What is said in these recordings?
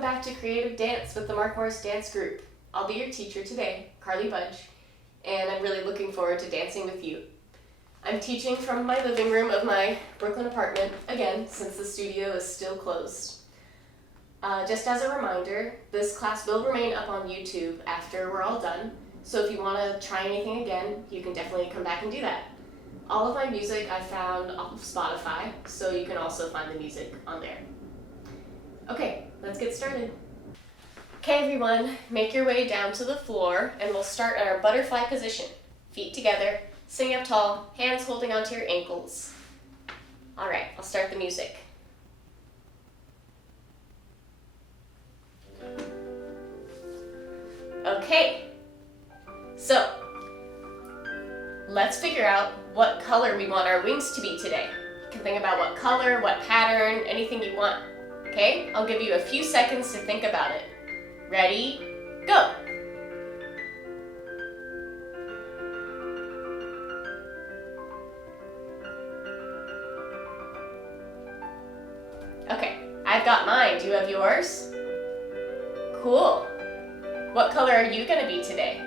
welcome back to Creative Dance with the Mark Morris Dance Group. I'll be your teacher today, Karlie Budge, and I'm really looking forward to dancing with you. I'm teaching from my living room of my Brooklyn apartment, again, since the studio is still closed. Just as a reminder, this class will remain up on YouTube after we're all done, so if you want to try anything again, you can definitely come back and do that. All of my music I found off of Spotify, so you can also find the music on there. Okay, let's get started. Okay everyone, make your way down to the floor and we'll start at our butterfly position. Feet together, sitting up tall, hands holding onto your ankles. Alright, I'll start the music. Okay, so let's figure out what color we want our wings to be today. You can think about what color, what pattern, anything you want. Okay, I'll give you a few seconds to think about it. Ready, go! Okay, I've got mine. Do you have yours? Cool. What color are you going to be today?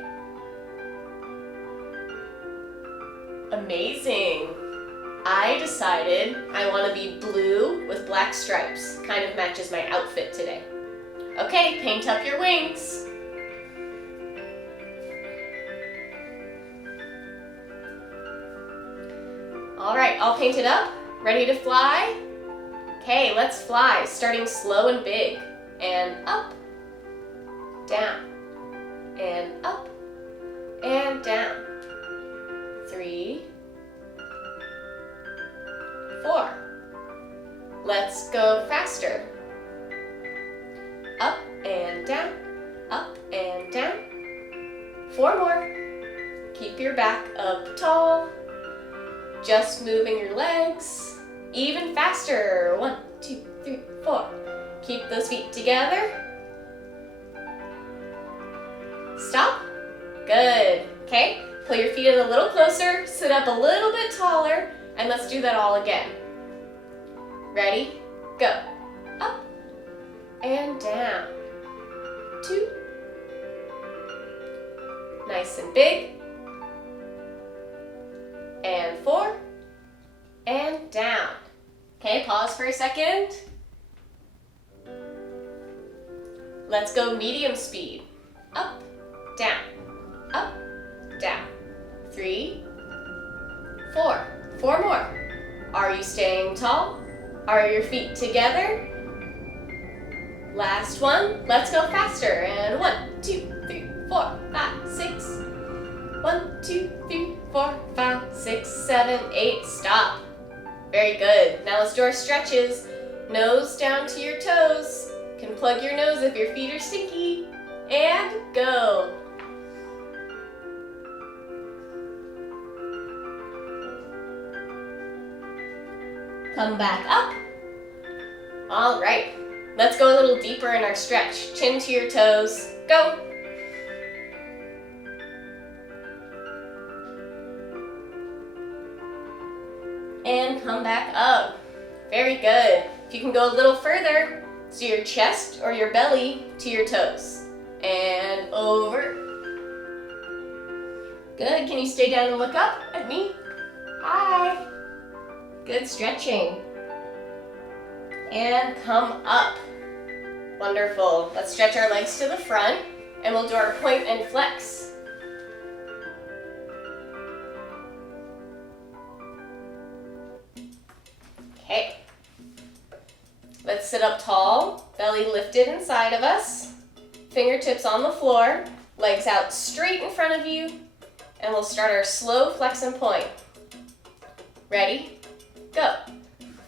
Amazing. I decided I want to be blue with black stripes. Kind of matches my outfit today. Okay, paint up your wings. All right, all painted up. Ready to fly? Okay, let's fly, starting slow and big. And up, down, and up, and down. 3, 4. Let's go faster. Up and down, up and down. 4 more. Keep your back up tall. Just moving your legs. Even faster. 1, 2, 3, 4. Keep those feet together. Stop. Good. Okay, pull your feet in a little closer, sit up a little bit taller, and let's do that all again. Ready? Go. Up and down. 2. Nice and big. And 4. And down. Okay, pause for a second. Let's go medium speed. Up, down, up, down. 3, 4. 4 more. Are you staying tall? Are your feet together? Last one. Let's go faster. And 1, 2, 3, 4, 5, 6. 1, 2, 3, 4, 5, 6, 7, 8. Stop. Very good. Now let's do our stretches. Nose down to your toes. You can plug your nose if your feet are stinky. And go. Come back up. All right, let's go a little deeper in our stretch. Chin to your toes, go. And come back up. Very good. If you can go a little further, so your chest or your belly to your toes. And over. Good, can you stay down and look up at me? Hi. Good stretching. And come up. Wonderful. Let's stretch our legs to the front and we'll do our point and flex. Okay. Let's sit up tall, belly lifted inside of us, fingertips on the floor, legs out straight in front of you, and we'll start our slow flex and point. Ready? Go.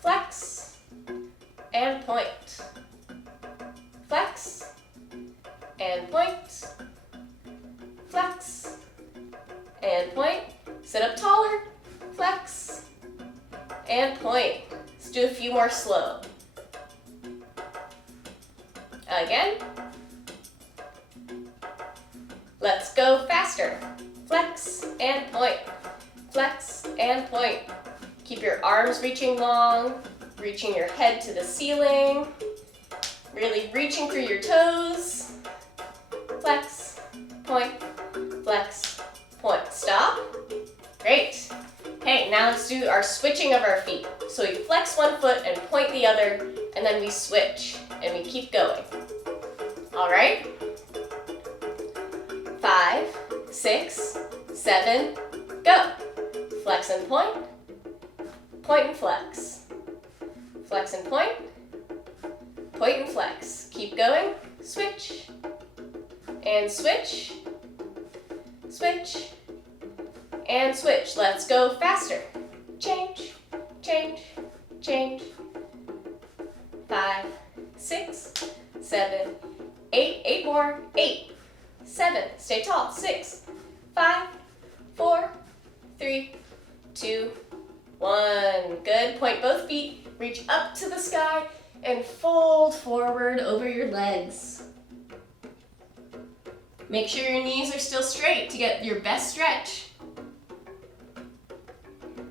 Flex and point. Flex and point. Flex and point. Sit up taller. Flex and point. Let's do a few more slow. Again. Let's go faster. Flex and point. Flex and point. Keep your arms reaching long, reaching your head to the ceiling. Really reaching through your toes. Flex, point, flex, point. Stop. Great. Okay, now let's do our switching of our feet. So we flex one foot and point the other, and then we switch, and we keep going. All right? 5, 6, 7, go. Flex and point and flex. Flex and point and flex. Keep going, switch, and switch, switch, and switch. Let's go faster. Change, change, change. 5, 6, 7, 8, 8 more, 8, 7, stay tall, 6, 5, 4, 3, 2, 1. Good, point both feet, reach up to the sky, and fold forward over your legs. Make sure your knees are still straight to get your best stretch.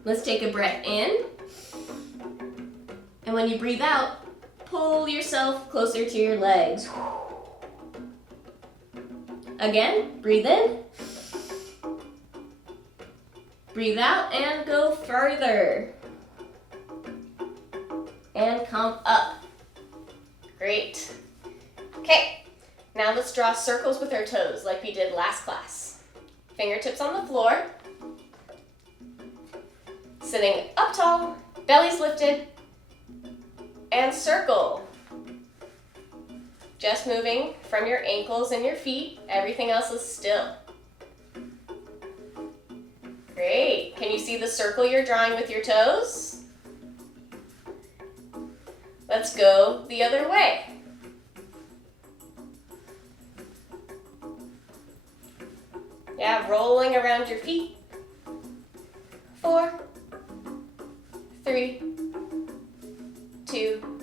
Let's take a breath in. And when you breathe out, pull yourself closer to your legs. Again, breathe in. Breathe out and go further. And come up. Great. Okay, now let's draw circles with our toes like we did last class. Fingertips on the floor. Sitting up tall, belly's lifted, and circle. Just moving from your ankles and your feet. Everything else is still. Great. Can you see the circle you're drawing with your toes? Let's go the other way. Yeah, rolling around your feet. 4, 3, 2,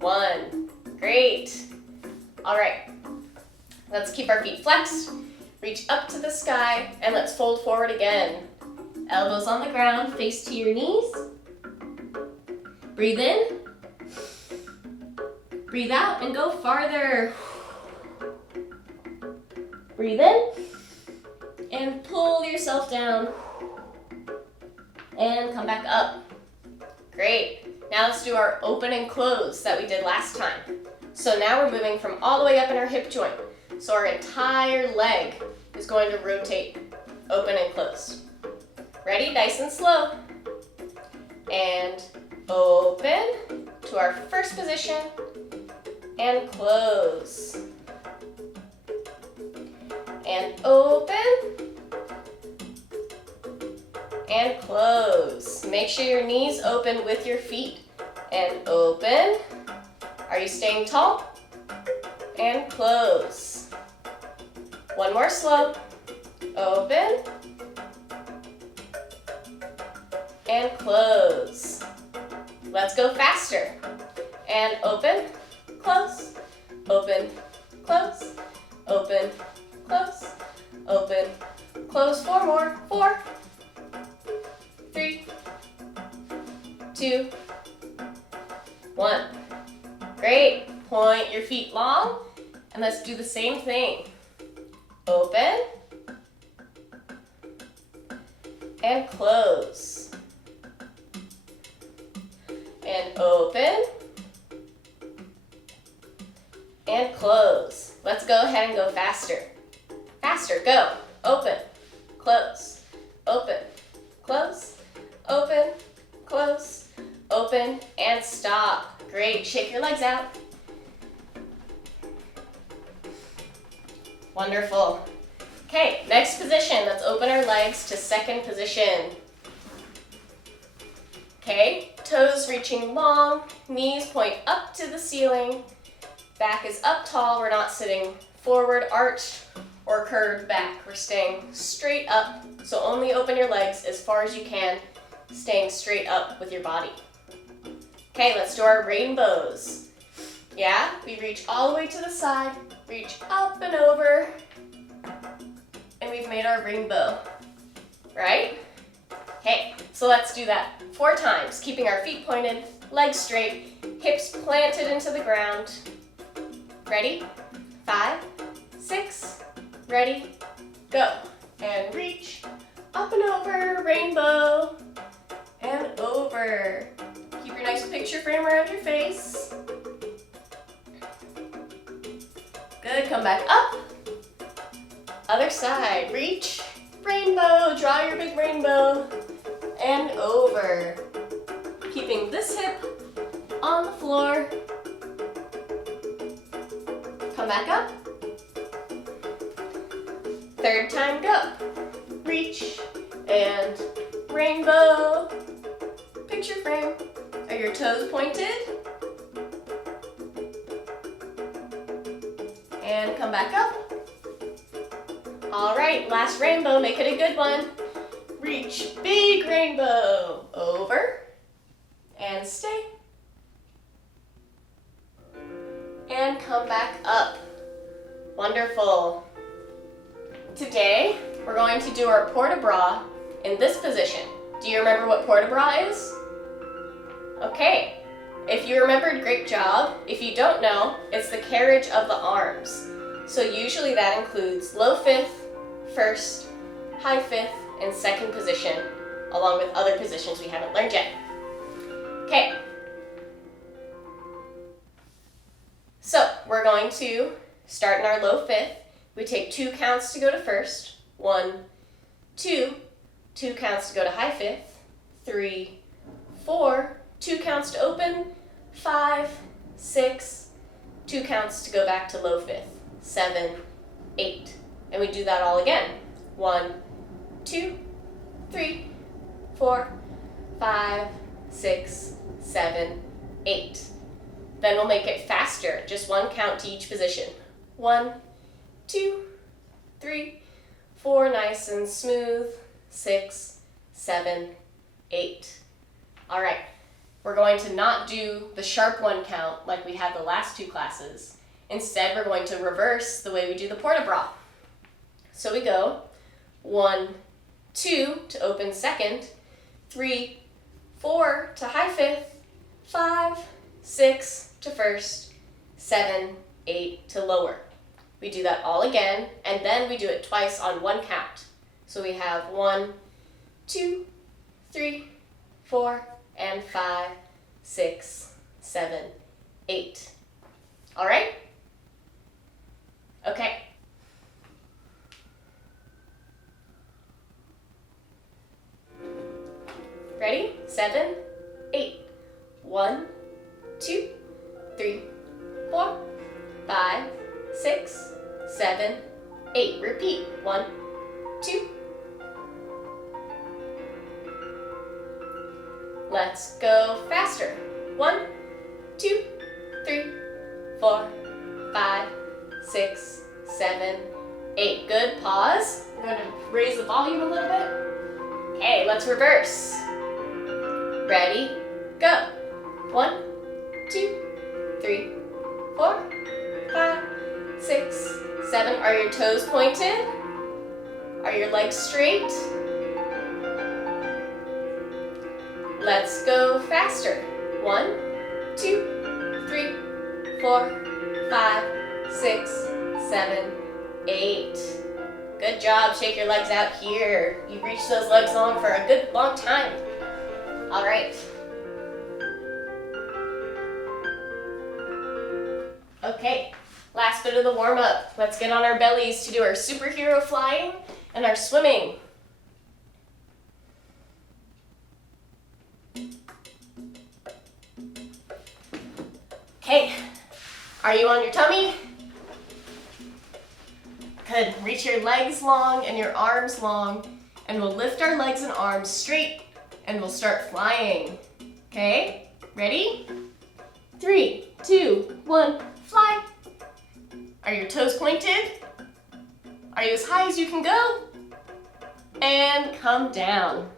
1. Great. All right. Let's keep our feet flexed. Reach up to the sky and let's fold forward again. Elbows on the ground, face to your knees. Breathe in. Breathe out and go farther. Breathe in and pull yourself down and come back up. Great. Now let's do our open and close that we did last time. So now we're moving from all the way up in our hip joint. So our entire leg is going to rotate open and close. Ready? Nice and slow. And open to our first position and close. And open and close. Make sure your knees open with your feet. And open. Are you staying tall? And close. One more slow. Open. And close. Let's go faster. And open, close, open, close, open, close, open, close. 4 more. 4, 3, 2, 1. Great. Point your feet long, and let's do the same thing. Open and close. And open and close. Let's go ahead and go faster. Faster, go. Open, close, open, close, open, close, open, and stop. Great. Shake your legs out. Wonderful. Okay, next position. Let's open our legs to second position. Okay, toes reaching long, knees point up to the ceiling, back is up tall. We're not sitting forward, arched, or curved back. We're staying straight up, so only open your legs as far as you can, staying straight up with your body. Okay, let's do our rainbows. Yeah, we reach all the way to the side, reach up and over, and we've made our rainbow, right? Okay, so let's do that 4 times, keeping our feet pointed, legs straight, Hips planted into the ground. Ready? 5, 6, ready, go. And reach, up and over, rainbow, and over. Keep your nice picture frame around your face. Good, come back up. Other side, reach, rainbow, draw your big rainbow, and over. Keeping this hip on the floor. Come back up. Third time, go. Reach and rainbow. Picture frame. Are your toes pointed? And come back up. All right, last rainbow, make it a good one. Reach, big rainbow. Over and stay. And come back up. Wonderful. Today, we're going to do our port-a-bras in this position. Do you remember what port-a-bras is? Okay. If you remembered, great job. If you don't know, it's the carriage of the arms. So usually that includes low fifth, first, high fifth, and second position, along with other positions we haven't learned yet. Okay. So we're going to start in our low fifth. We take 2 counts to go to first. 1, 2, 2 counts to go to high fifth. 3, 4, 2 counts to open. 5, 6, 2 counts to go back to low fifth. 7, 8. And we do that all again. 1, 2, 3, 4, 5, 6, 7, 8. Then we'll make it faster, just 1 count to each position. 1, 2, 3, 4, nice and smooth. 6, 7, 8. All right, we're going to not do the sharp 1 count like we had the last 2 classes. Instead, we're going to reverse the way we do the port-a-bras. So we go 1, 2 to open second, 3, 4 to high fifth, 5, 6 to first, 7, 8 to lower. We do that all again, and then we do it twice on 1 count. So we have 1, 2, 3, 4, and 5, 6, 7, 8. All right? Okay. Ready? 7, 8. 1, 2, 3, 4, 5, 6, 7, 8. Repeat. 1, 2. Let's go faster. 1, 2, 3, 4, 5, 6, 7, 8. Good. Pause. I'm going to raise the volume a little bit. Okay, let's reverse. Ready? Go. 1, 2, 3, 4, 5, 6, 7. Are your toes pointed? Are your legs straight? Let's go faster. 1, 2, 3, 4, 5, 6, 7, 8. Good job. Shake your legs out here. You've reached those legs long for a good long time. All right. Okay, last bit of the warm-up. Let's get on our bellies to do our superhero flying and our swimming. Okay, are you on your tummy? Good. Reach your legs long and your arms long, and we'll lift our legs and arms straight, and we'll start flying. Okay, ready? 3, 2, 1, fly. Are your toes pointed? Are you as high as you can go? And come down.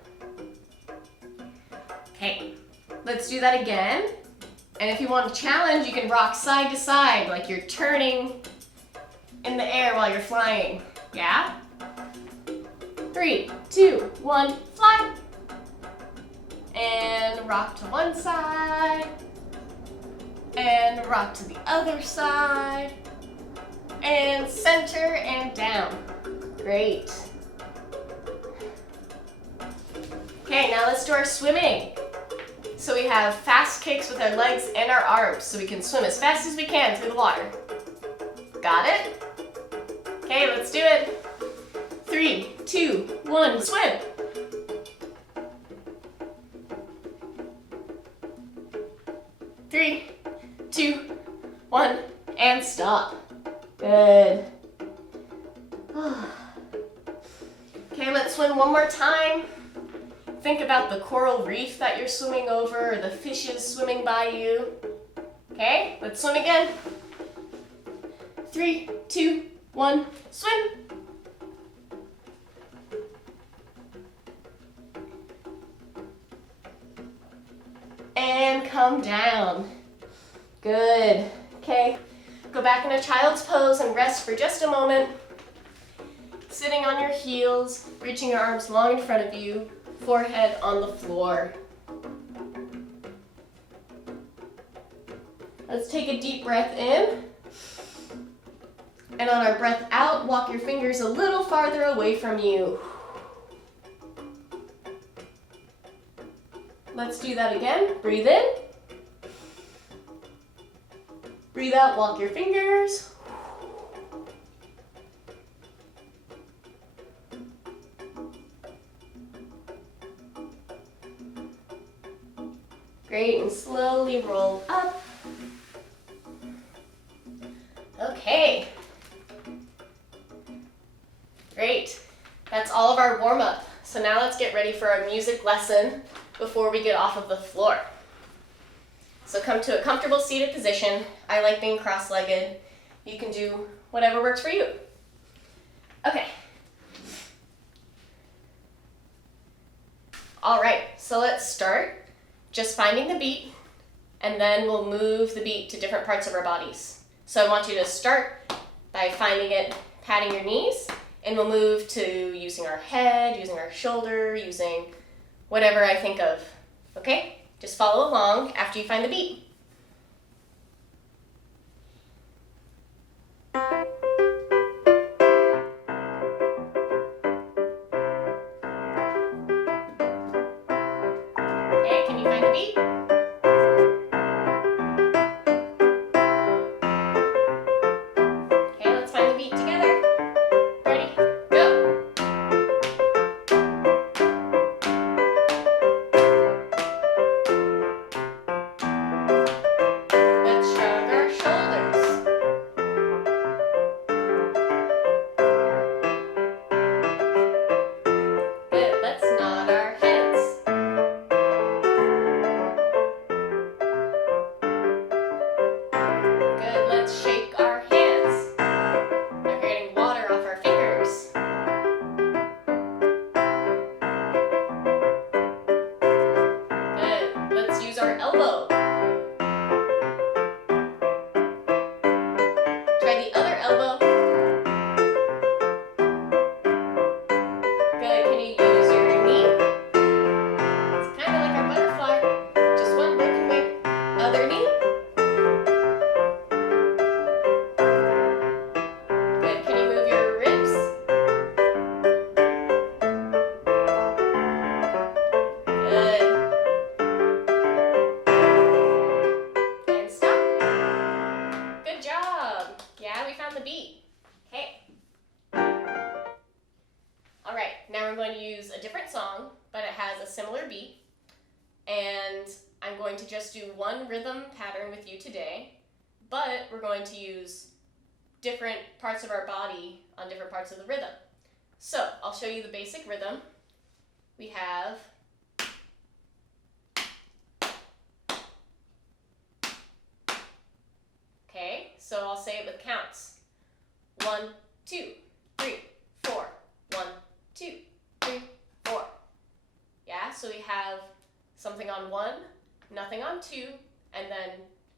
Okay, let's do that again. And if you want to challenge, you can rock side to side like you're turning in the air while you're flying. Yeah? 3, 2, 1, fly. And rock to one side. and rock to the other side. And center and down. Great. Okay, now let's do our swimming. So we have fast kicks with our legs and our arms, so we can swim as fast as we can through the water. Got it? Okay, let's do it. 3, 2, 1, swim. Three, 2, 1, and stop. Good. Okay, let's swim one more time. Think about the coral reef that you're swimming over or the fishes swimming by you. Okay, let's swim again. 3, 2, 1, swim. And come down. Good. Okay, go back into child's pose and rest for just a moment. Sitting on your heels, reaching your arms long in front of you, forehead on the floor. Let's take a deep breath in. And on our breath out, walk your fingers a little farther away from you. Let's do that again. Breathe in. Breathe out, walk your fingers. Great, and slowly roll up. Okay. Great. That's all of our warm-up. So now let's get ready for our music lesson before we get off of the floor. So come to a comfortable seated position. I like being cross-legged. You can do whatever works for you. Okay. All right, so let's start just finding the beat, and then we'll move the beat to different parts of our bodies. So I want you to start by finding it, patting your knees, and we'll move to using our head, using our shoulder, using whatever I think of. Okay? Just follow along after you find the beat. Okay, can you find the beat? Okay, let's find the beat together. Ready? Go! Let's shrug our shoulders. Good, let's nod our heads. Good, let's shake our hands. Now we're getting water off our fingers. Good, let's use our elbow. Try the other elbow. Good, can you use your knee? It's kind of like our butterfly. Just one broken wing. Other knee. Good, can you move your ribs? Good. And stop. Good job. Yeah, we found the beat. Okay. All right, now we're going to use a different song, but it has a similar beat. And I'm going to just do one rhythm pattern with you today, but we're going to use different parts of our body on different parts of the rhythm. So I'll show you the basic rhythm. We have okay, so I'll say it with counts. 1, 2, 3, 4. 1, 2, 3, 4. Yeah, so we have something on 1, nothing on 2, and then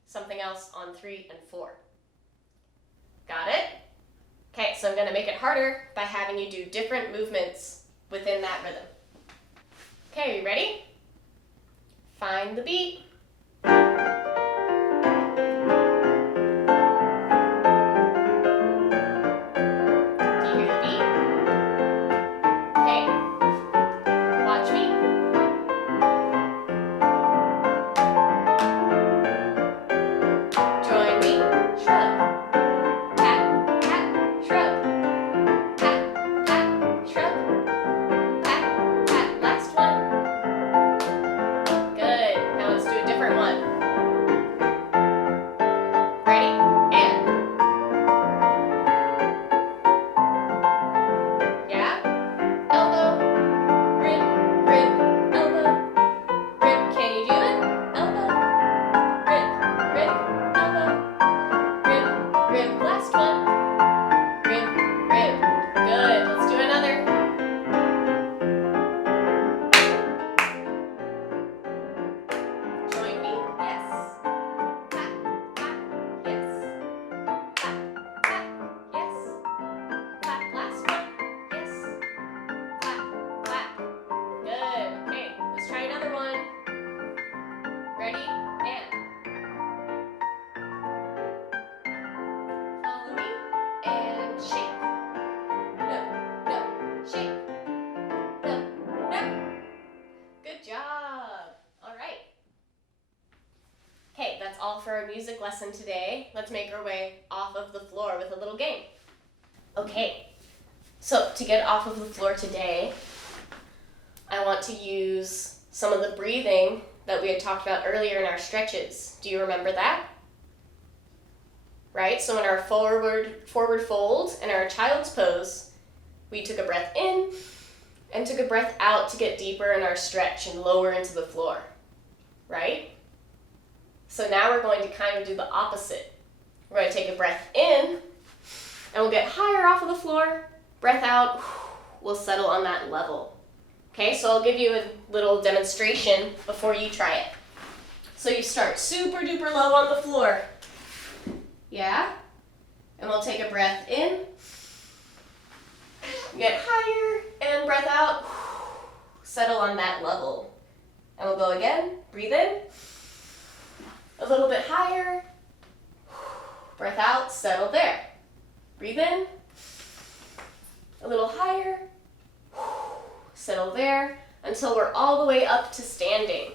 something else on 3 and 4. Got it? Okay, so I'm going to make it harder by having you do different movements within that rhythm. Okay, are you ready? Find the beat. that's all for our music lesson today. Let's make our way off of the floor with a little game. Okay, so to get off of the floor today, I want to use some of the breathing that we had talked about earlier in our stretches. Do you remember that? Right, so in our forward fold and our child's pose, we took a breath in and took a breath out to get deeper in our stretch and lower into the floor, right? So now we're going to kind of do the opposite. We're going to take a breath in and we'll get higher off of the floor. Breath out, we'll settle on that level. Okay, so I'll give you a little demonstration before you try it. So you start super duper low on the floor. Yeah? And we'll take a breath in, get higher, and breath out, settle on that level. And we'll go again, breathe in, a little bit higher, breath out, settle there. Breathe in, a little higher, settle there, until we're all the way up to standing.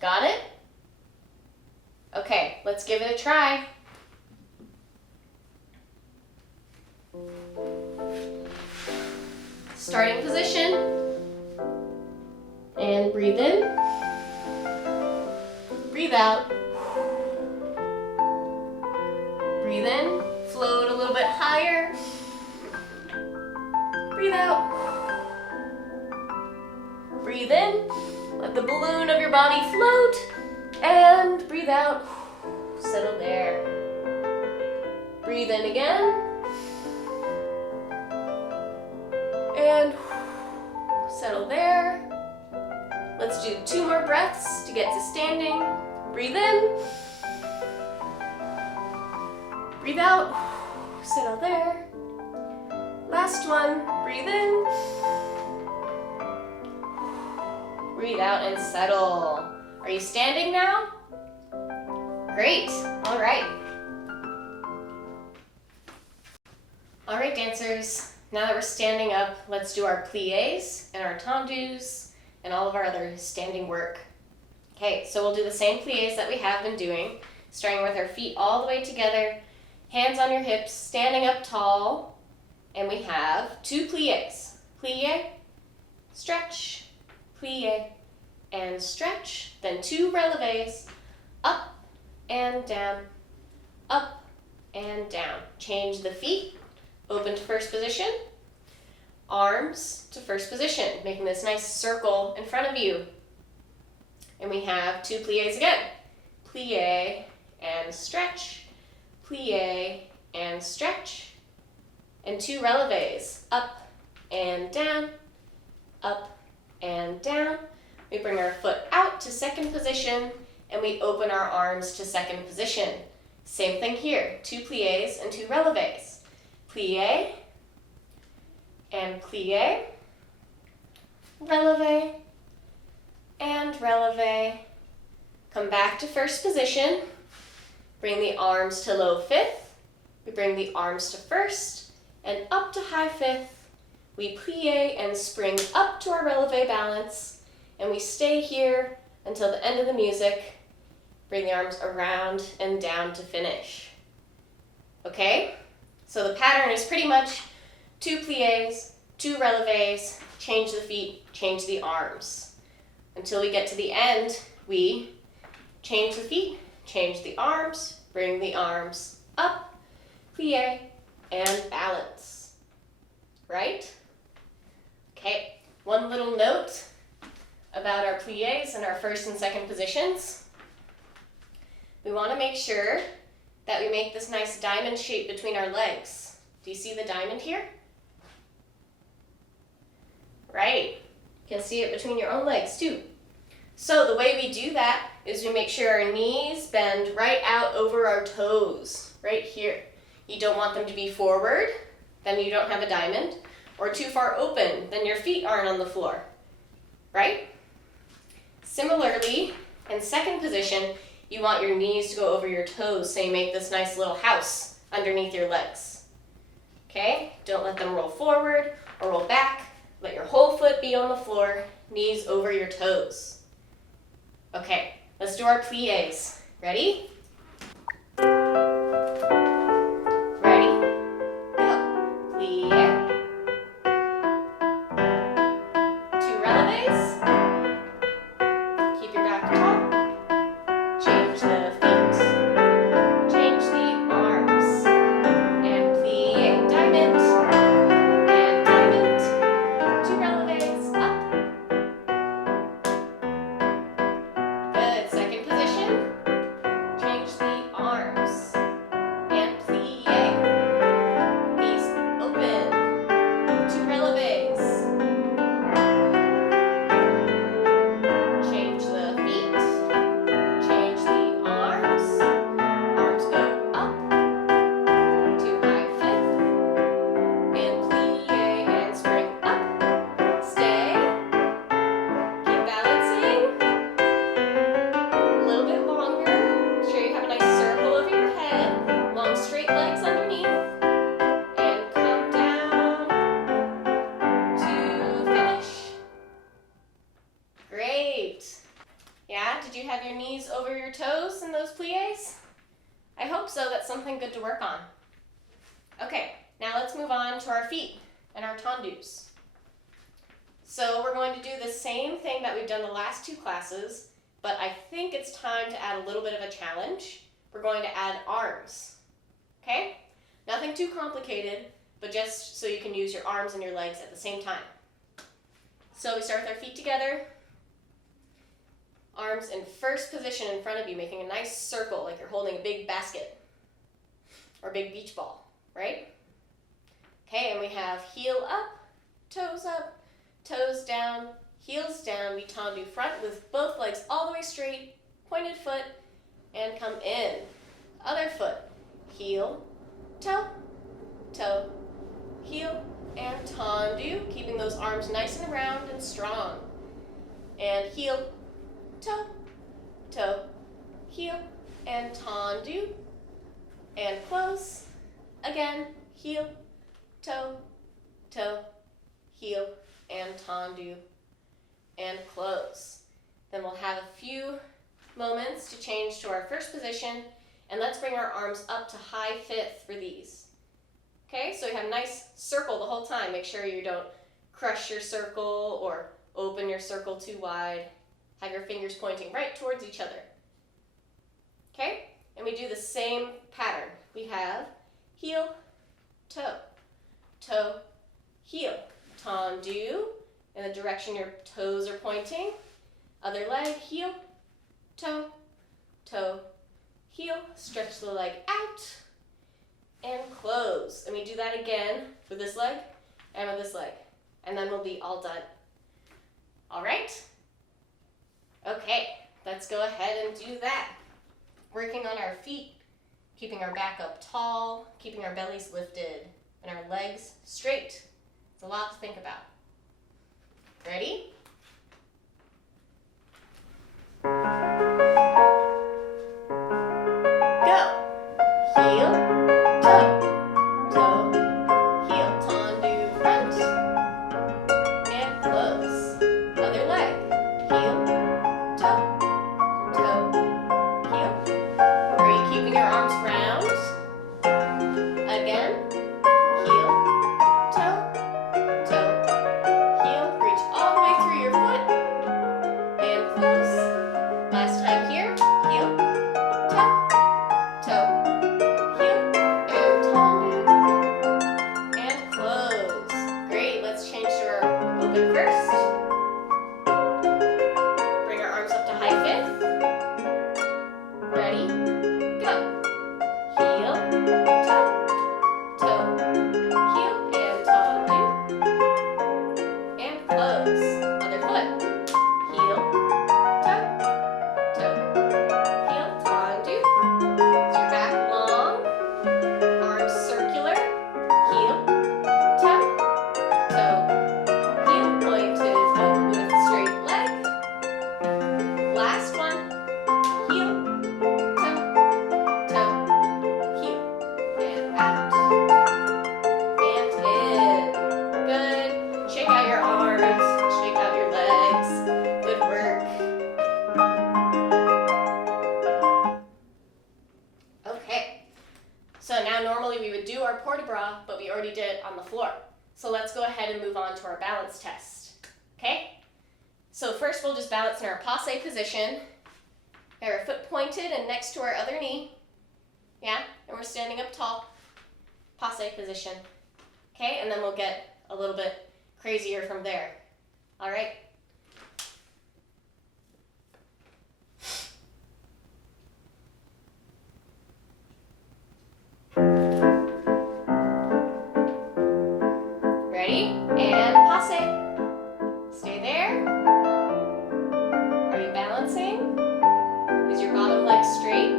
Got it? Okay, let's give it a try. Starting position, and breathe in, breathe out, breathe in, float a little bit higher, breathe out, breathe in, let the balloon of your body float, and breathe out, settle there, breathe in again, and settle there. Let's do 2 more breaths to get to standing. Breathe in. Breathe out. Settle there. Last one. Breathe in. Breathe out and settle. Are you standing now? Great. All right. All right, dancers. Now that we're standing up, let's do our pliés and our tendus and all of our other standing work. Okay, so we'll do the same pliés that we have been doing, starting with our feet all the way together, hands on your hips, standing up tall, and we have 2 pliés. Plié, stretch, plié, and stretch. Then 2 relevés, up and down, up and down. Change the feet. Open to first position, arms to first position, making this nice circle in front of you. And we have 2 pliés again. Plié and stretch, plié and stretch, and 2 relevés, up and down, up and down. We bring our foot out to second position, and we open our arms to second position. Same thing here, 2 pliés and 2 relevés. Plié, and plié, relevé, and relevé. Come back to first position. Bring the arms to low fifth. We bring the arms to first, and up to high fifth. We plié and spring up to our relevé balance, and we stay here until the end of the music. Bring the arms around and down to finish. Okay? So the pattern is pretty much 2 pliés, 2 relevés, change the feet, change the arms. Until we get to the end, we change the feet, change the arms, bring the arms up, plié, and balance. Right? Okay, one little note about our pliés and our first and second positions. We want to make sure that we make this nice diamond shape between our legs. Do you see the diamond here? Right. You can see it between your own legs too. So the way we do that is we make sure our knees bend right out over our toes, right here. You don't want them to be forward, then you don't have a diamond, or too far open, then your feet aren't on the floor, right? Similarly, in second position, you want your knees to go over your toes, so you make this nice little house underneath your legs. Okay? Don't let them roll forward or roll back. Let your whole foot be on the floor, knees over your toes. Okay, let's do our pliés. Ready? Ready? Go. Plie. 2 relevés. Keep your back tall. Change the feet. Change the arms. And plie. Diamond. And diamond. 2 relevés. Up. Good. Second position. Change the arms. And plie. Knees open. 2 relevés. Change the feet. Change the arms. Arms go up to high fifth. And plie and spring up. Stay. Keep balancing. A little bit longer. Make sure you have a nice circle over your head. Long straight legs underneath. And come down to finish. Great. Yeah, did you have your knees over your toes in those plies? I hope so. That's something good to work on. Okay, now let's move on to our feet and our tendus. So we're going to do the same thing that we've done the last 2 classes, but I think it's time to add a little bit of a challenge. We're going to add arms. Okay? Nothing too complicated, but just so you can use your arms and your legs at the same time. So we start with our feet together. Arms in first position in front of you, making a nice circle like you're holding a big basket or a big beach ball, right? Okay, and we have heel up, toes down, heels down. We tendu front with both legs all the way straight, pointed foot, and come in. Other foot, heel, toe, toe, heel, and tendu, keeping those arms nice and round and strong. And heel, toe, toe, heel, and tendu, and close. Again, heel, toe, toe, heel, and tendu, and close. Then we'll have a few moments to change to our first position, and let's bring our arms up to high fifth for these. Okay, so you have a nice circle the whole time. Make sure you don't crush your circle or open your circle too wide. Have your fingers pointing right towards each other. Okay, and we do the same pattern. We have heel, toe, toe, heel. Tendu in the direction your toes are pointing. Other leg, heel, toe, toe, heel. Stretch the leg out and close. And we do that again with this leg and with this leg. And then we'll be all done. All right? Okay, let's go ahead and do that. Working on our feet, keeping our back up tall, keeping our bellies lifted, and our legs straight. It's a lot to think about. Ready? Go. Heel, toe, toe, heel. Tendu front and close. Other leg. Heel, toe, toe, heel. Are you keeping your arms round? Again. Heel, toe, toe, heel. Reach all the way through your foot and close. Last time here. Heel, toe, toe, heel. do our port de bras, but we already did it on the floor. So let's go ahead and move on to our balance test, okay? So first we'll just balance in our passe position. Our foot pointed and next to our other knee. Yeah, and we're standing up tall. Passe position. Okay, and then we'll get a little bit crazier from there. All right? Ready? And passe. Stay there. Are you balancing? Is your bottom leg straight?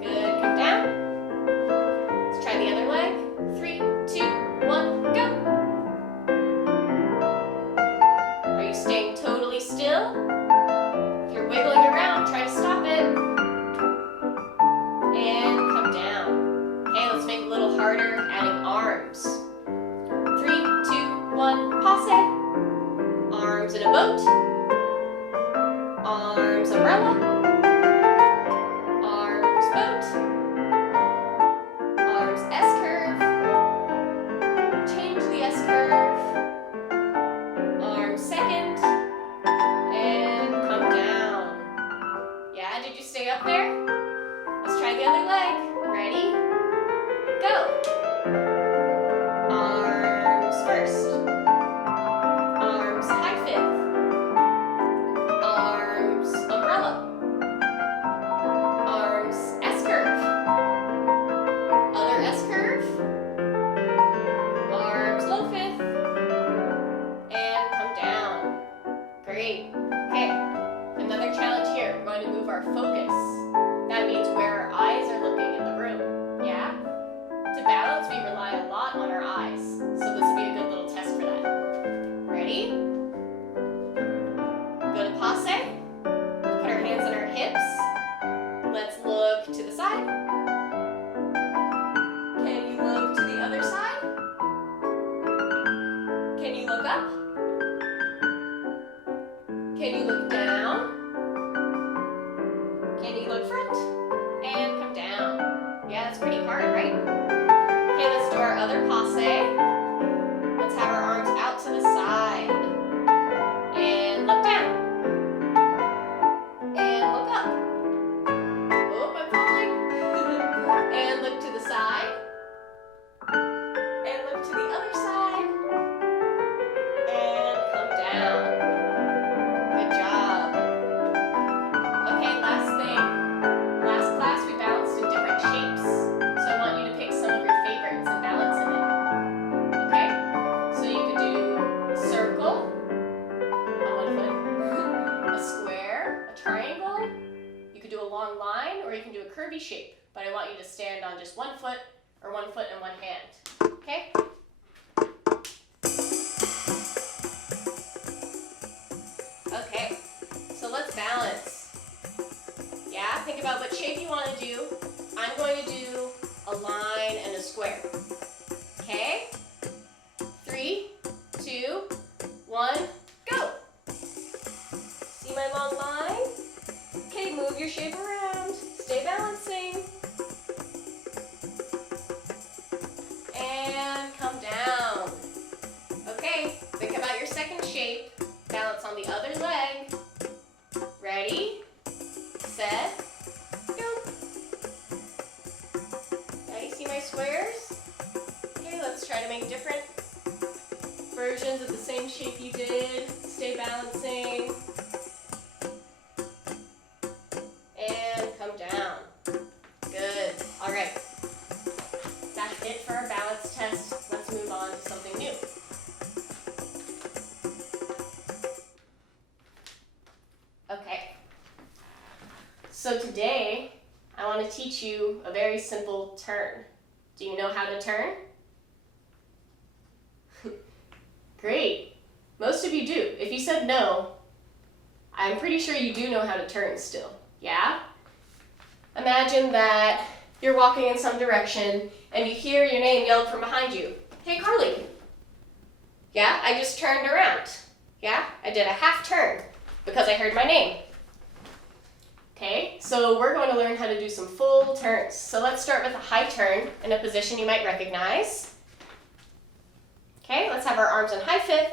Good. Come down. Let's try the other leg. 3, 2, 1, go. Are you staying totally still? If you're wiggling around, try to stop it. And come down. Okay, let's make it a little harder, adding arms. 3, 2, 1, passe. Arms in a boat. Arms umbrella. Arms boat. Arms S-curve. Change the S-curve. Arms second. And come down. Yeah, did you stay up there? Let's try the other leg. Ready? Go. Arms first. Arms high fifth. Arms umbrella. Arms S-curve. Other S-curve. Arms low fifth. And come down. Great. Okay, another challenge here. We're going to move our focus. That means where our eyes are looking in the room. Yeah? To balance, we rely a lot on our eyes. So this will be a good little test for that. Ready? Go to passe. Put our hands on our hips. Let's look to the side. Can you look to the other side? Can you look up? Can you look down? Can you look front? And come down. Yeah, that's pretty hard, right? Okay, let's do our other passe. Let's have our arms out to the side. And look down. And look up. Oh, I'm falling. And look to the side. And look to the other side. And come down. Good job. Okay, last thing. Last class we balanced in different shapes. So I want you to pick some of your favorites and balance in it. Okay? So you could do a circle on one foot, a square, a triangle. You could do a long line, or you can do a curvy shape. But I want you to stand on just one foot, or one foot and one hand. Okay? Okay, so let's balance. Yeah, think about what shape you want to do. I'm going to do a line and a square. Okay? 3, 2, 1, go. See my long line? Okay, move your shape around. Stay balancing. And come down. Okay, think about your second shape. Balance on the other leg. Ready, set, go. Now you see my squares? Okay, let's try to make different versions of the same shape you did. Stay balancing. And come down. Good. All right. That's it for our balance test. Let's move on to something new. Okay. So today, I want to teach you a very simple turn. Do you know how to turn? Great. Most of you do. If you said no, I'm pretty sure you do know how to turn still. Yeah? Imagine that you're walking in some direction and you hear your name yelled from behind you. Hey, Karlie. Yeah, I just turned around. Yeah, I did a half turn because I heard my name. Okay, So we're going to learn how to do some full turns. So let's start with a high turn in a position you might recognize. Okay, let's have our arms in high fifth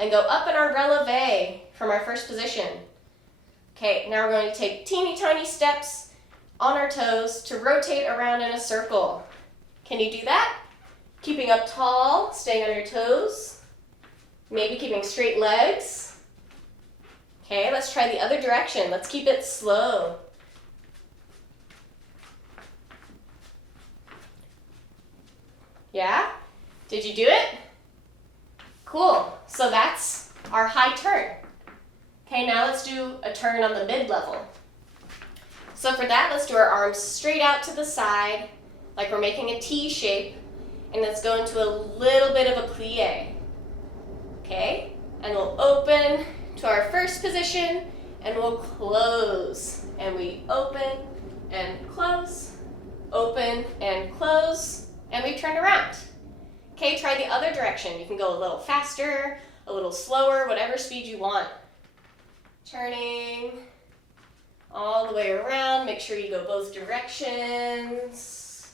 and go up in our releve from our first position. Okay, now we're going to take teeny tiny steps on our toes to rotate around in a circle. Can you do that? Keeping up tall, staying on your toes, maybe keeping straight legs. Okay, let's try the other direction. Let's keep it slow. Yeah? Did you do it? Cool. So that's our high turn. Okay, now let's do a turn on the mid-level. So for that, let's do our arms straight out to the side, like we're making a T shape, and let's go into a little bit of a plie. Okay, and we'll open to our first position, and we'll close. And we open and close, open and close, and we've turned around. Okay, try the other direction. You can go a little faster, a little slower, whatever speed you want. Turning all the way around. Make sure you go both directions.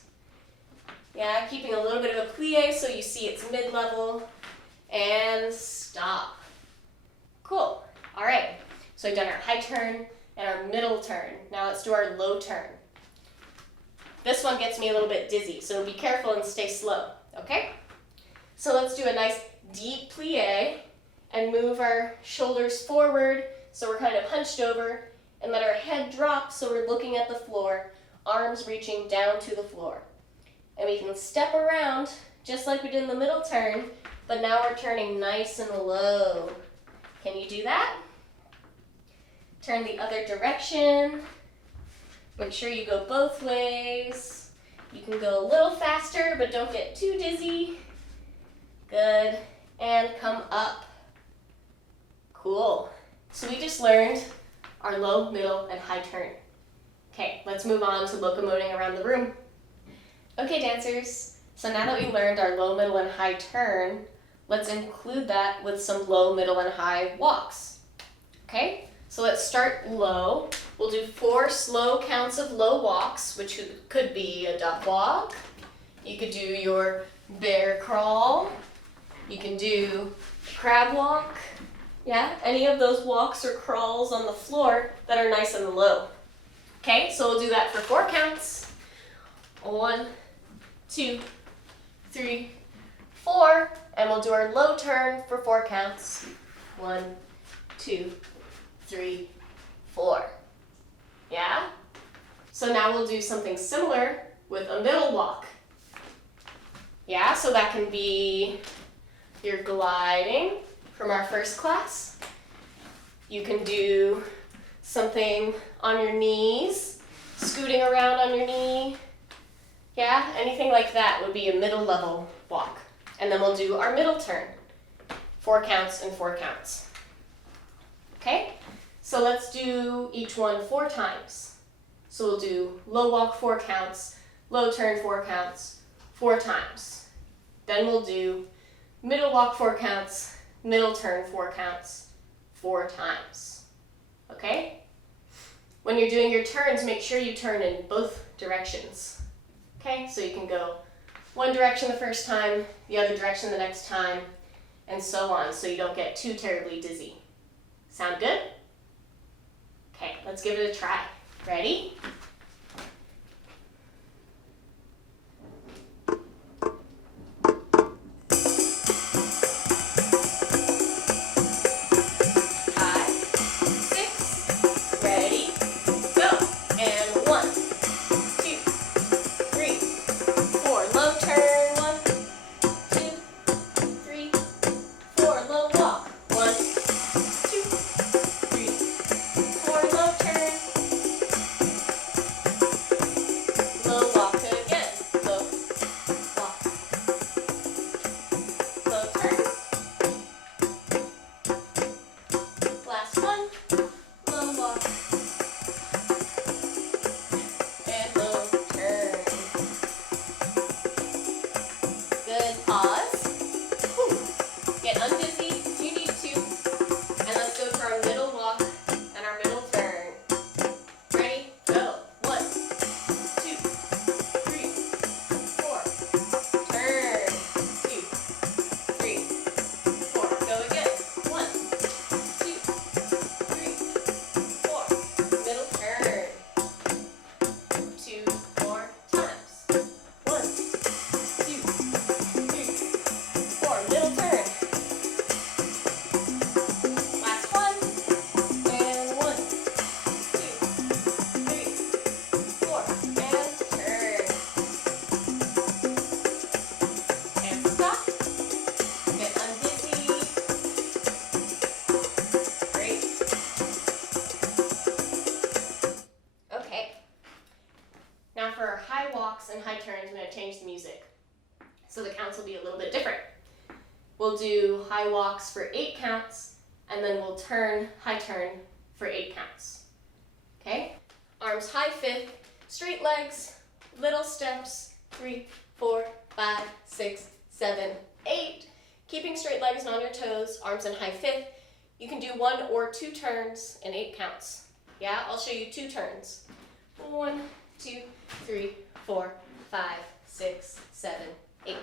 Yeah, keeping a little bit of a plie so you see it's mid-level. And stop. Cool. All right, so we've done our high turn and our middle turn. Now let's do our low turn. This one gets me a little bit dizzy, so be careful and stay slow, okay? So let's do a nice deep plie and move our shoulders forward so we're kind of hunched over, and let our head drop so we're looking at the floor, arms reaching down to the floor. And we can step around just like we did in the middle turn, but now we're turning nice and low. Can you do that? Turn the other direction. Make sure you go both ways. You can go a little faster, but don't get too dizzy. Good. And come up. Cool. So we just learned our low, middle, and high turn. Okay, let's move on to locomoting around the room. Okay, dancers. So now that we learned our low, middle, and high turn, let's include that with some low, middle, and high walks. Okay, so let's start low. We'll do 4 slow counts of low walks, which could be a duck walk. You could do your bear crawl. You can do a crab walk. Yeah, any of those walks or crawls on the floor that are nice and low. Okay, so we'll do that for 4 counts. 1, 2, 3, 4, and we'll do our low turn for 4 counts. 1, 2, 3, 4. Yeah? So now we'll do something similar with a middle walk. Yeah, so that can be your gliding from our first class. You can do something on your knees, scooting around on your knee. Yeah, anything like that would be a middle level walk. And then we'll do our middle turn. 4 counts and 4 counts. Okay, so let's do each one 4 times. So we'll do low walk 4 counts, low turn 4 counts, 4 times. Then we'll do middle walk 4 counts, middle turn 4 counts, 4 times. Okay? When you're doing your turns, make sure you turn in both directions. Okay, so you can go one direction the first time, the other direction the next time, and so on, so you don't get too terribly dizzy. Sound good? Okay, let's give it a try. Ready? and high turns, I'm going to change the music. So the counts will be a little bit different. We'll do high walks for 8 counts, and then we'll turn, high turn for 8 counts. Okay? Arms high fifth, straight legs, little steps, 3, 4, 5, 6, 7, 8. Keeping straight legs and on your toes, arms in high fifth. You can do 1 or 2 turns in 8 counts. Yeah, I'll show you 2 turns. 1, 2, 3, 4, 5, 6, 7, 8.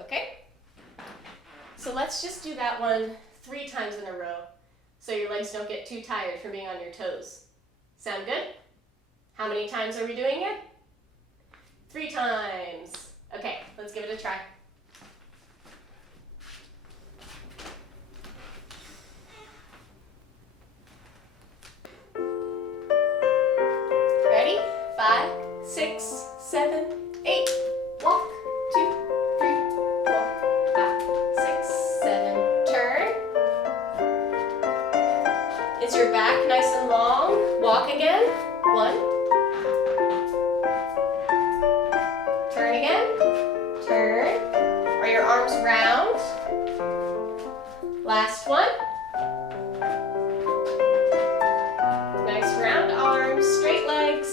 Okay? So let's just do that one 3 times in a row so your legs don't get too tired from being on your toes. Sound good? How many times are we doing it? 3 times. Okay, let's give it a try. Ready? 5, 6, 7, 8. Walk. 2, 3, 4, 5, 6, 7. Turn. Is your back nice and long? Walk again. 1. Turn again. Turn. Are your arms round? Last one. Nice round arms, straight legs.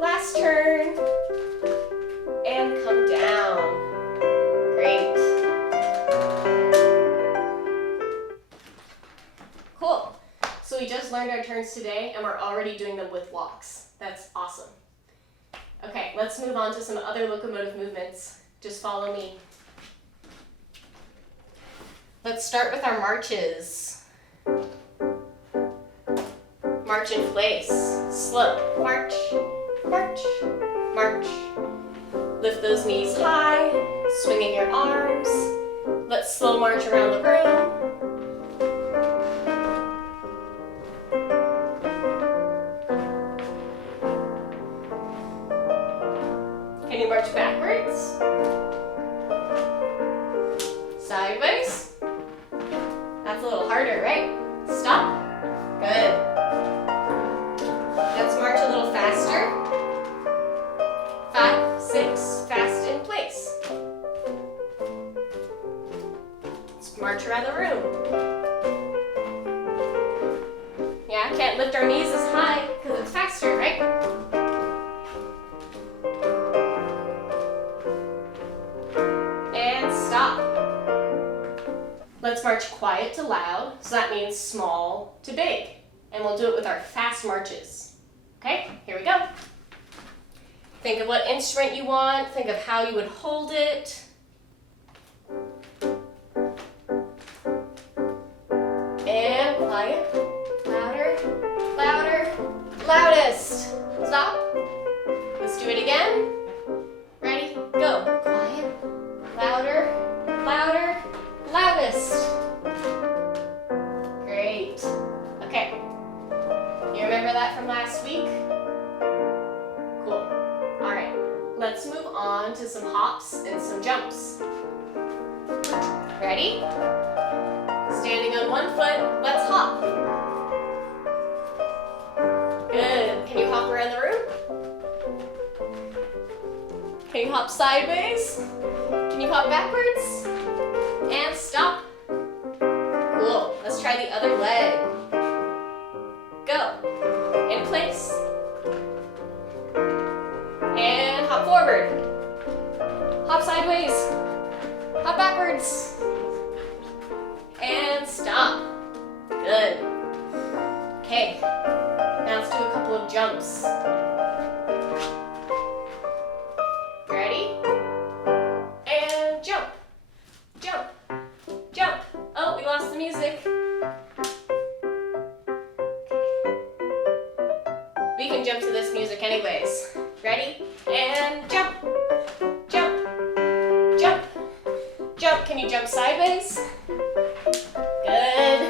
Last turn. And come down. Great. Cool. So we just learned our turns today and we're already doing them with walks. That's awesome. Okay, let's move on to some other locomotive movements. Just follow me. Let's start with our marches. March in place. Slow. March, march, march. Lift those knees high, swinging your arms. Let's slow march around the room. Can you march backwards? Sideways? That's a little harder, right? Stop. Good. Let's march a little faster. 5, 6, fast in place. Let's march around the room. Yeah, can't lift our knees as high because it's faster, right? And stop. Let's march quiet to loud, so that means small to big. And we'll do it with our fast marches. Okay, here we go. Think of what instrument you want, think of how you would hold it. And quiet, louder, louder, loudest. Stop. Let's do it again. Ready, go. Quiet, louder, louder, loudest. Great. Okay. You remember that from last week? Cool. All right. Let's move on to some hops and some jumps. Ready? Standing on one foot, let's hop. Good. Can you hop around the room? Can you hop sideways? Can you hop backwards? And stop. Cool. Let's try the other leg. Go. In place. And hop forward. Hop sideways. Hop backwards. And stop. Good. Okay. Now let's do a couple of jumps. Ready? And jump. Jump. Jump. Oh, we lost the music. We can jump to this music anyways. Ready? And jump. Jump. Jump. Jump. Can you jump sideways? Good.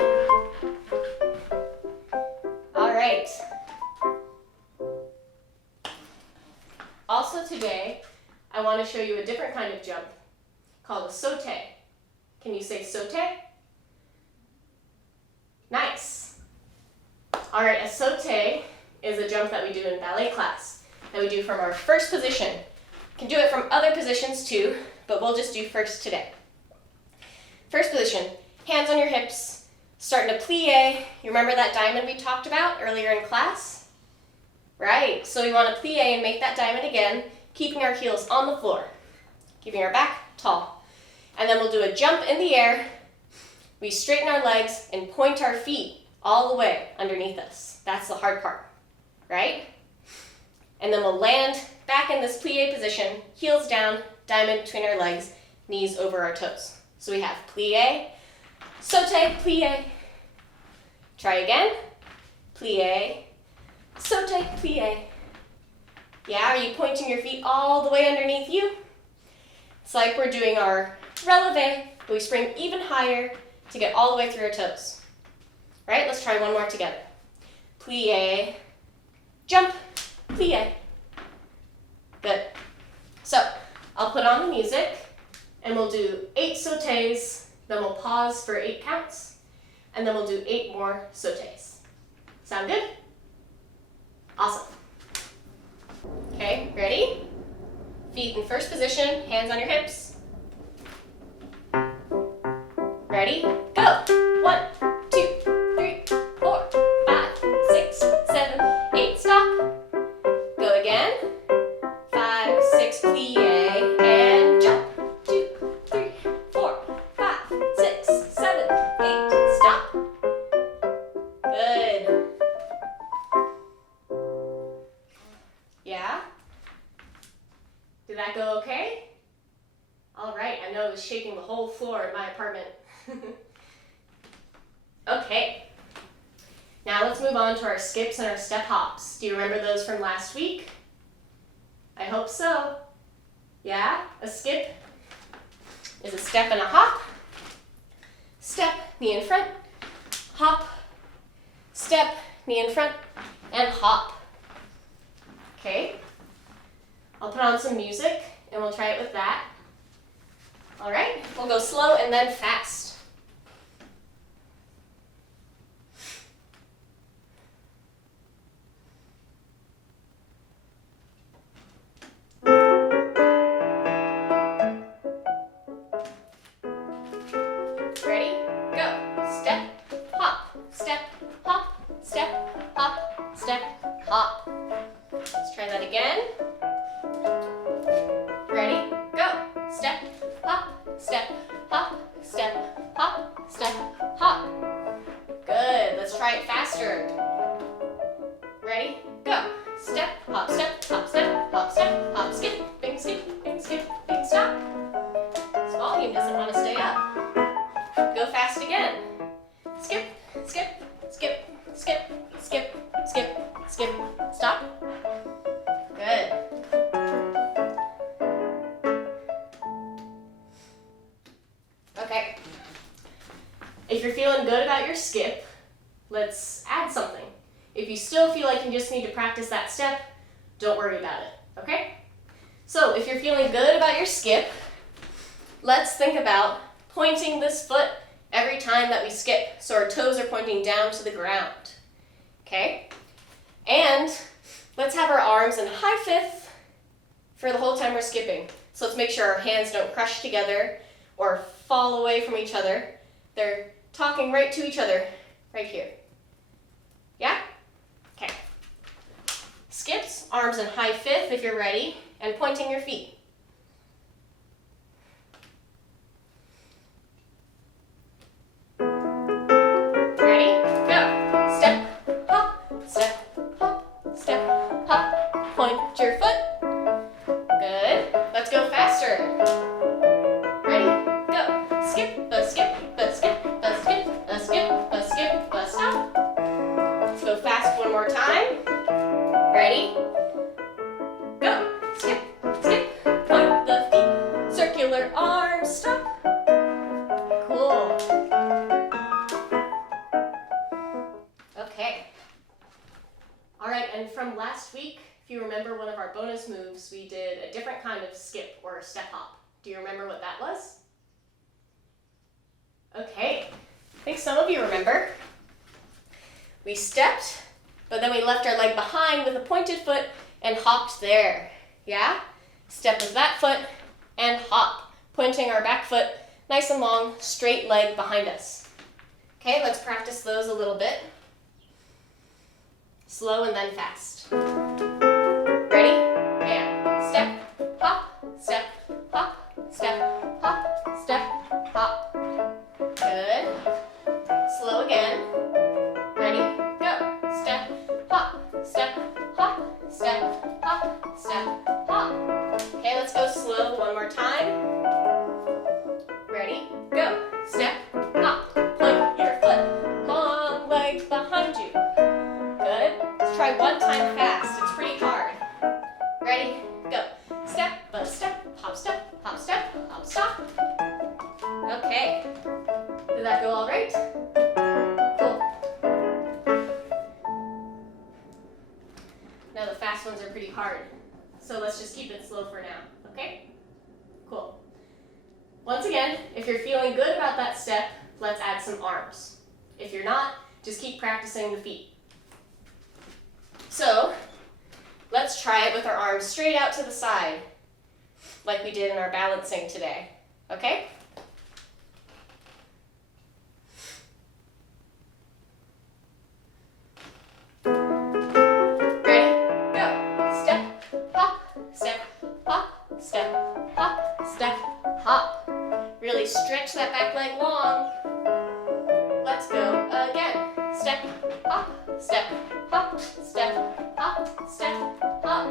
All right. Also today, I want to show you a different kind of jump called a saute. Can you say saute? Nice. All right, a saute is a jump that we do in ballet class. that we do from our first position. You can do it from other positions too, but we'll just do first today. First position, hands on your hips, starting to plie. You remember that diamond we talked about earlier in class? Right, so we want to plie and make that diamond again, keeping our heels on the floor, keeping our back tall. And then we'll do a jump in the air. We straighten our legs and point our feet all the way underneath us. That's the hard part, right? And then we'll land back in this plie position, heels down, diamond between our legs, knees over our toes. So we have plie, saute, plie. Try again. Plie, saute, plie. Yeah, are you pointing your feet all the way underneath you? It's like we're doing our releve, but we spring even higher to get all the way through our toes. Right, let's try one more together. Plie, jump, plie. Good. So, I'll put on the music, and we'll do 8 sautés, then we'll pause for 8 counts, and then we'll do 8 more sautés. Sound good? Awesome. Okay, ready? Feet in first position, hands on your hips. Ready? Go! 1, 2, 3, 4, 5, 6, 7, 8, stop. Go again. 5, 6, plie, and jump. 2, 3, 4, 5, 6, 7, 8, stop. Good. Yeah? Did that go okay? All right, I know it was shaking the whole floor in my apartment. Okay, now let's move on to our skips and our step hops. Do you remember those from last week? I hope so. Yeah, a skip is a step and a hop. Step, knee in front, hop, step, knee in front, and hop. Okay, I'll put on some music and we'll try it with that. All right, we'll go slow and then fast. Ready? Go. Step, hop, step, hop, step, hop, step, hop. Let's try that again. Ready? Go. Step, hop, step, hop, step, hop, step, hop. Good. Let's try it faster. Ready? Go. Step, hop, step, hop, step, hop, step, hop, skip, bing, skip, bing, skip, bing, stop. This volume doesn't want to stay up. Go fast again. Skip, skip, skip, skip, skip, skip, skip, stop. Good. Okay. If you're feeling good about your skip, let's add something. If you still feel like you just need to practice that step, don't worry about it, okay? So if you're feeling good about your skip, let's think about pointing this foot every time that we skip, so our toes are pointing down to the ground, okay? And let's have our arms in high fifth for the whole time we're skipping. So let's make sure our hands don't crush together or fall away from each other. They're talking right to each other, right here. Yeah? Okay. Skips, arms in high fifth if you're ready, and pointing your feet. Ready? Go. Step, hop, step, hop, step, hop. Point your foot. Good. Let's go faster. Ready? Go. Skip, skip, skip, skip, skip, skip, stop. Let's go fast one more time. Ready? Go. Skip, skip, point the feet. Circular arms, stop. Cool. Okay. All right, and from last week, if you remember one of our bonus moves, we did a different kind of skip or step hop. Do you remember what that was? Okay, I think some of you remember. We stepped, but then we left our leg behind with a pointed foot and hopped there. Yeah? Step with that foot and hop, pointing our back foot nice and long, straight leg behind us. Okay, let's practice those a little bit. Slow and then fast. Ready? And step, hop, step, hop, step, hop, step, hop. Good. Slow again. Ready? Go. Step, hop, step, hop, step, hop, step, hop. Okay, let's go slow one more time. Ready? Go. Step, hop. Point your foot. Long leg behind you. Good. Let's try one time fast. It's pretty hard. Ready? Go. Step, but step, hop, step, hop, step, hop, stop. Okay. Did that go all right? Cool. Now the fast ones are pretty hard, so let's just keep it slow for now, okay? Cool. Once again, if you're feeling good about that step, let's add some arms. If you're not, just keep practicing the feet. So, let's try it with our arms straight out to the side, like we did in our balancing today, okay? Really stretch that back leg long. Let's go again. Step, hop, step, hop, step, hop, step, hop.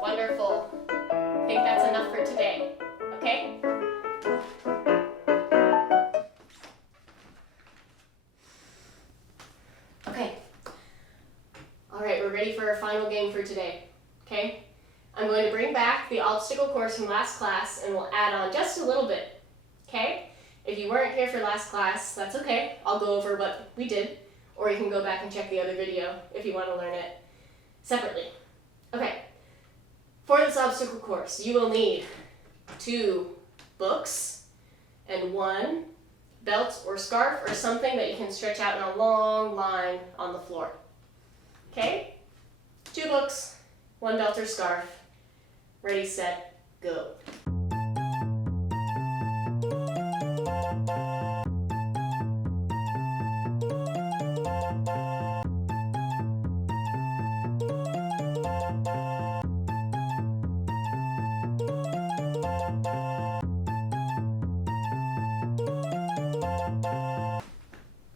Wonderful. I think that's enough for today. Okay? Okay. All right, we're ready for our final game for today. Okay? I'm going to bring back the obstacle course from last class and we'll add on just a little bit, okay? If you weren't here for last class, that's okay. I'll go over what we did, or you can go back and check the other video if you want to learn it separately. Okay, for this obstacle course, you will need 2 books and 1 belt or scarf or something that you can stretch out in a long line on the floor. Okay? 2 books, 1 belt or scarf. Ready, set, go.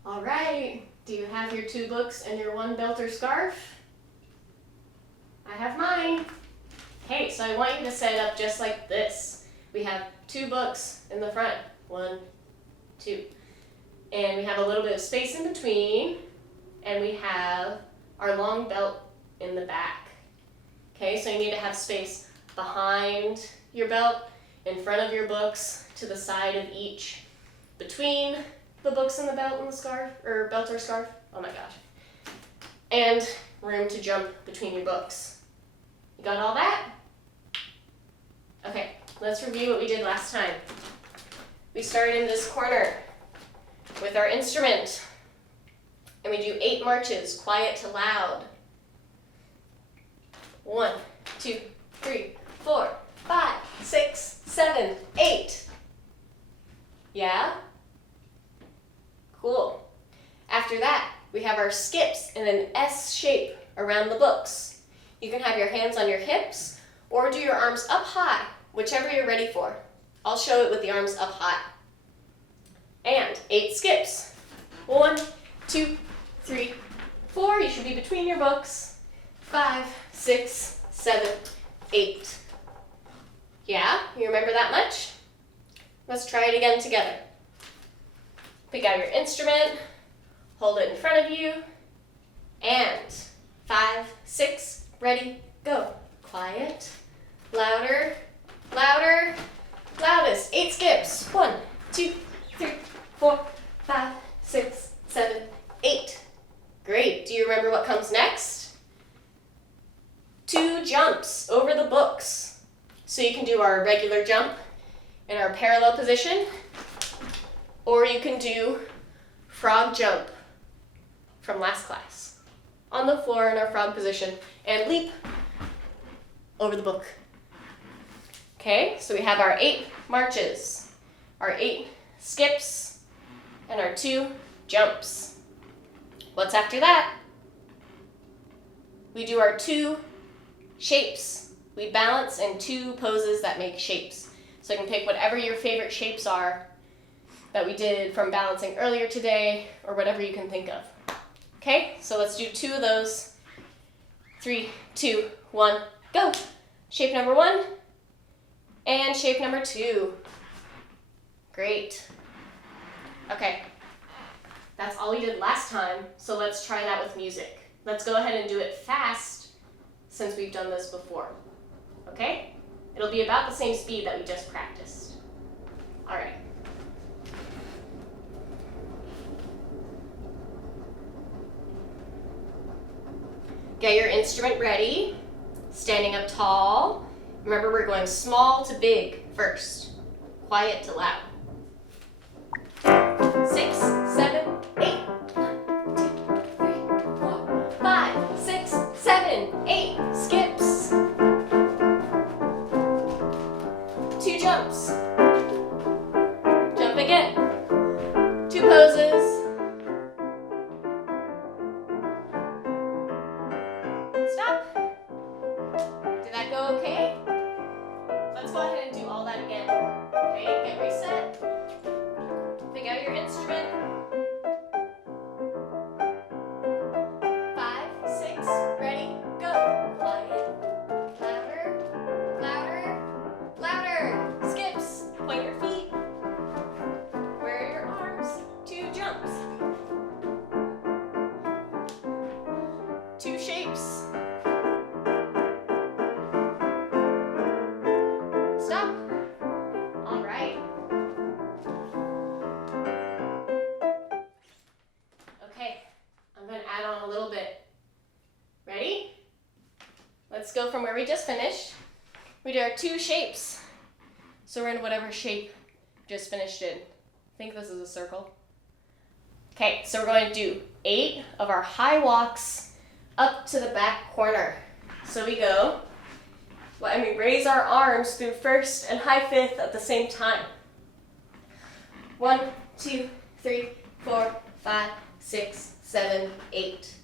All right, do you have your 2 books and your 1 belt or scarf? I have mine. Okay, so I want you to set it up just like this. We have 2 books in the front, 1, 2. And we have a little bit of space in between, and we have our long belt in the back. Okay, so you need to have space behind your belt, in front of your books, to the side of each, between the books and the belt and the scarf, or belt or scarf, oh my gosh. And room to jump between your books. You got all that? Okay, let's review what we did last time. We started in this corner with our instrument, and we do 8 marches, quiet to loud. 1, 2, 3, 4, 5, 6, 7, 8. Yeah? Cool. After that, we have our skips in an S shape around the books. You can have your hands on your hips or do your arms up high, whichever you're ready for. I'll show it with the arms up high. And 8 skips. 1, 2, 3, 4. You should be between your books. 5, 6, 7, 8. Yeah, you remember that much? Let's try it again together. Pick out your instrument, hold it in front of you, and 5, 6, ready, go. Quiet, louder, louder, loudest. 8 skips. 1, 2, 3, 4, 5, 6, 7, 8. Great. Do you remember what comes next? 2 jumps over the books. So you can do our regular jump in our parallel position, or you can do frog jump from last class on the floor in our frog position and leap over the book. Okay, so we have our 8 marches, our 8 skips, and our 2 jumps. What's after that? We do our 2 shapes. We balance in 2 poses that make shapes. So you can pick whatever your favorite shapes are that we did from balancing earlier today, or whatever you can think of. Okay, so let's do 2 of those. 3, 2, 1, go. Shape number 1 and shape number 2. Great. Okay, that's all we did last time, so let's try that with music. Let's go ahead and do it fast since we've done this before. Okay? It'll be about the same speed that we just practiced. All right. Get your instrument ready, standing up tall. Remember, we're going small to big first, quiet to loud. 6, 7, 8. 1, 2, 3, 4, 5, 6, 7, 8. Skips. 2 jumps. Jump again. 2 poses. Stop. Did that go okay? Let's go ahead and do all that again. Okay, get reset. Pick out your instrument. 5, 6, ready, go. Quiet. Louder, louder, louder. Skips. Point your feet. Where are your arms? 2 jumps. 2 shapes. Stop. All right. Okay, I'm going to add on a little bit. Ready? Let's go from where we just finished. We did our 2 shapes. So we're in whatever shape we just finished in. I think this is a circle. Okay, so we're going to do 8 of our high walks up to the back corner. So we go, and we raise our arms through first and high fifth at the same time. 1, 2, 3, 4, 5, 6, 7, 8.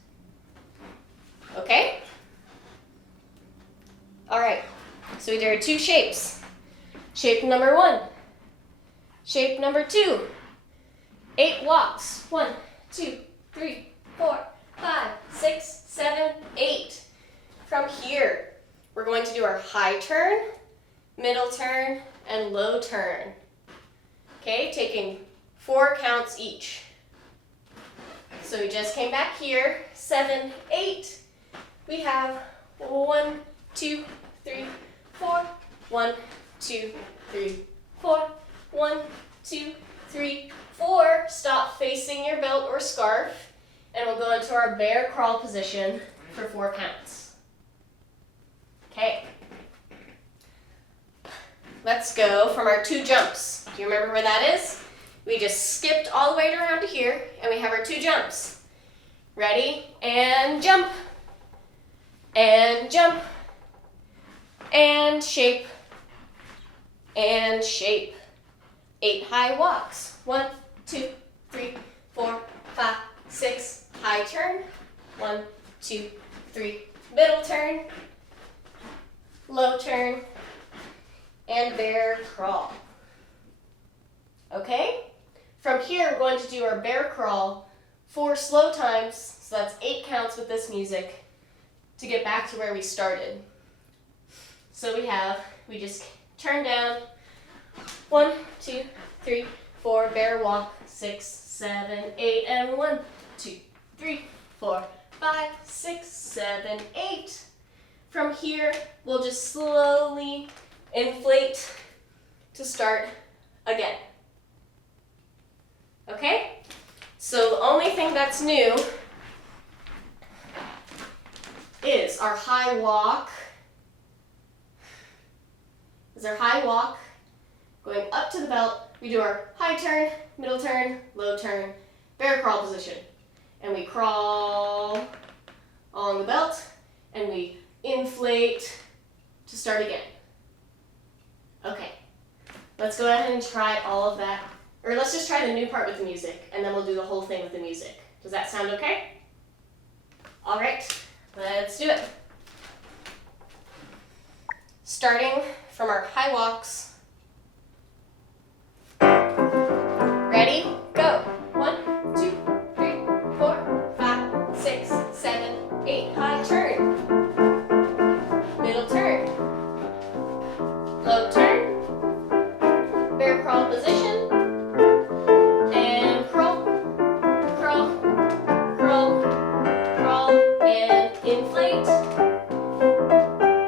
Okay? All right, so we did our 2 shapes. Shape number 1. Shape number 2. 8 walks. 1, 2, 3, 4, 5, 6, 7, 8. From here, we're going to do our high turn, middle turn, and low turn. Okay, taking 4 counts each. So we just came back here, 7, 8. We have 1, 2, 3, 4. 1, 2, 3, 4. 1, 2, 3, 4. Stop facing your belt or scarf, and we'll go into our bear crawl position for 4 counts. Okay. Let's go from our 2 jumps. Do you remember where that is? We just skipped all the way around to here, and we have our 2 jumps. Ready? And jump. And jump. And shape. And shape. 8 high walks. 1, 2, 3, 4, 5, 6. High turn. 1, 2, 3. Middle turn. Low turn. And bear crawl. Okay? From here, we're going to do our bear crawl 4 slow times, so that's 8 counts with this music, to get back to where we started. So we just turn down, 1, 2, 3, 4, bear walk, 6, 7, 8, and 1, 2, 3, 4, 5, 6, 7, 8. From here, we'll just slowly inflate to start again. Okay? So the only thing that's new is our high walk. Going up to the belt, we do our high turn, middle turn, low turn, bear crawl position. And we crawl along the belt, and we inflate to start again. Okay, let's go ahead and try all of that. Or let's just try the new part with the music, and then we'll do the whole thing with the music. Does that sound okay? All right, let's do it. Starting from our high walks. Ready? Go. 1, 2, 3, 4, 5, 6, 7, 8. High turn. Middle turn. Low turn. Bear crawl position. And crawl, crawl, crawl, crawl, and inflate.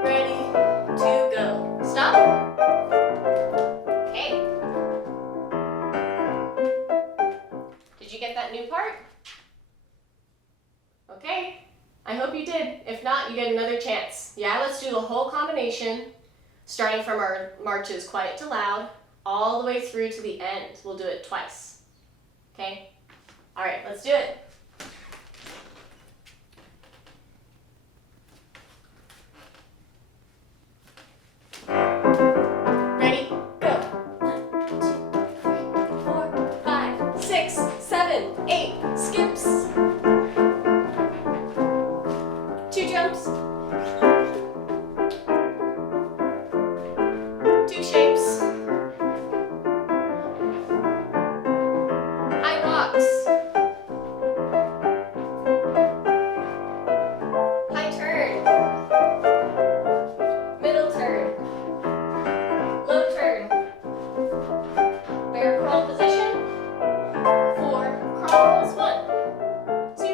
Ready to go. Stop. Okay. Did you get that new part? Okay. I hope you did. If not, you get another chance. Yeah, let's do the whole combination, starting from our marches quiet to loud, all the way through to the end. We'll do it twice. Okay? All right, let's do it. Ready? Go. 1, 2, 3, 4, 5, 6, 7, 8. Skips. 2 jumps. 2 shapes. High walks. High turn. Middle turn. Low turn. Bear crawl position. 4 crawls. 1, 2,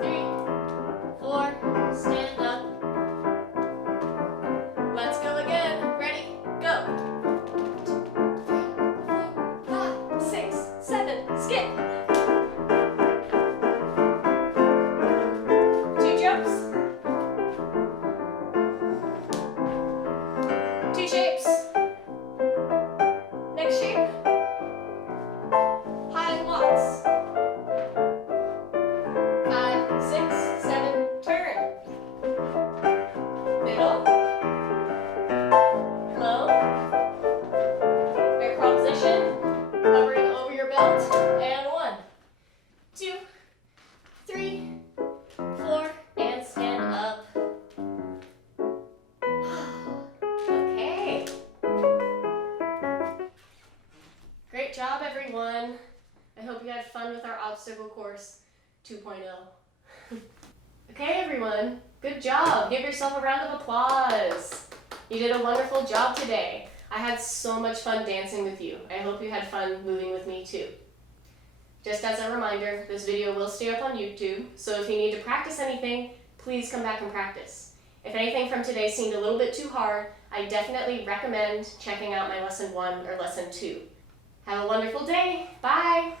3, 4. Stand up. Let's go again. Ready? Go. 2, 3, 4, 5, 6, 7. Skip. 2 jumps. 2 shapes. Next shape. High walks. 5, 6, 7. Turn. Middle. Low. Bear crawl position. Hovering over your belt. And 1, 2, 3, 4. And stand up. Okay. Great job, everyone. I hope you had fun with our obstacle course 2.0. Okay, everyone. Good job. Give yourself a round of applause. You did a wonderful job today. I had so much fun dancing with you. I hope you had fun moving with me too. Just as a reminder, this video will stay up on YouTube, so if you need to practice anything, please come back and practice. If anything from today seemed a little bit too hard, I definitely recommend checking out my lesson 1 or lesson 2. Have a wonderful day. Bye.